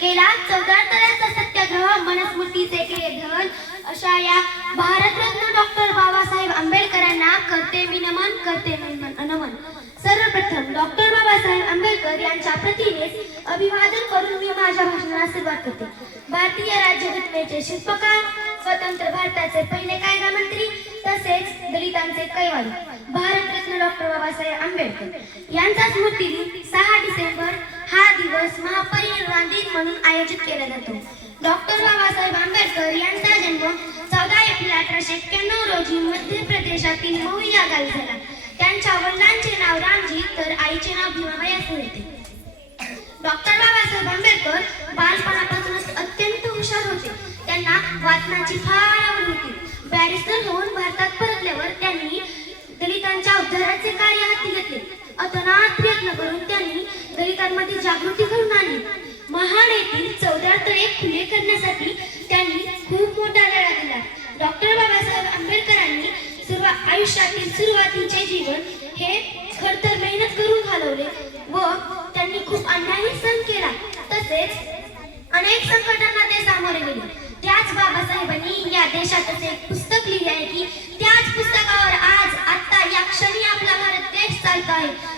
केला 14 तळ्याचा सत्याग्रह, मनुस्मृतीचे केले धन. अशा या भारतरत्न डॉक्टर बाबासाहेब आंबेडकरांना करते मी नमन, करते मी नमन. सर्वप्रथम डॉक्टर बाबासाहेब आंबेडकर यांच्या प्रतिमेस अभिवादन करून मी माझ्या भाषणाला सुरुवात करते. भारतीय राज्यघटनेचे शिल्पकार, स्वतंत्र भारताचे पहिले कायदा मंत्री तसेच दलितांचे कैवारी भारतरत्न डॉक्टर बाबासाहेब आंबेडकर यांचा स्मृतिदिन 6 डिसेंबर हा दिवस महापरिनिर्वाण दिन म्हणून आयोजित केला जातो. डॉक्टर बाबासाहेब आंबेडकर यांचा जन्म 14 एप्रिल 1891 रोजी मध्य प्रदेशातील मऊ या गावी झाला. त्यांच्या वडिलांचे नाव रामजी तर आईचे नाव भीमाबाई असे होते. डॉक्टर बाबासाहेब आंबेडकर बालपणापासूनच अत्यंत हुशार होते. त्यांना वाचनाची फार आवड होती. बॅरिस्टर होऊन भारतात परतल्यावर त्यांनी दलितांच्या उद्धाराचे कार्य हाती घेतले. अतोनात प्रयत्न करून त्यांनी दलितांमध्ये जागृती घडवून आणली. महाड येथील 14 तळे खुले करण्यासाठी त्यांनी खूप मोठा लढा दिला. डॉक्टर बाबासाहेब आंबेडकरांनी आयुष्यातील सुरुवातीचे जीवन हे खडतर मेहनत करून घालवले व त्यांनी खूप अन्याय सहन केला. तसेच अनेक संकटांना ते सामोरे गेले. त्याच बाबासाहेबांनी या देशातच एक पुस्तक लिहिले आहे की त्याच पुस्तकावर आज आता या क्षणी आपला भारत देश चालत आहे.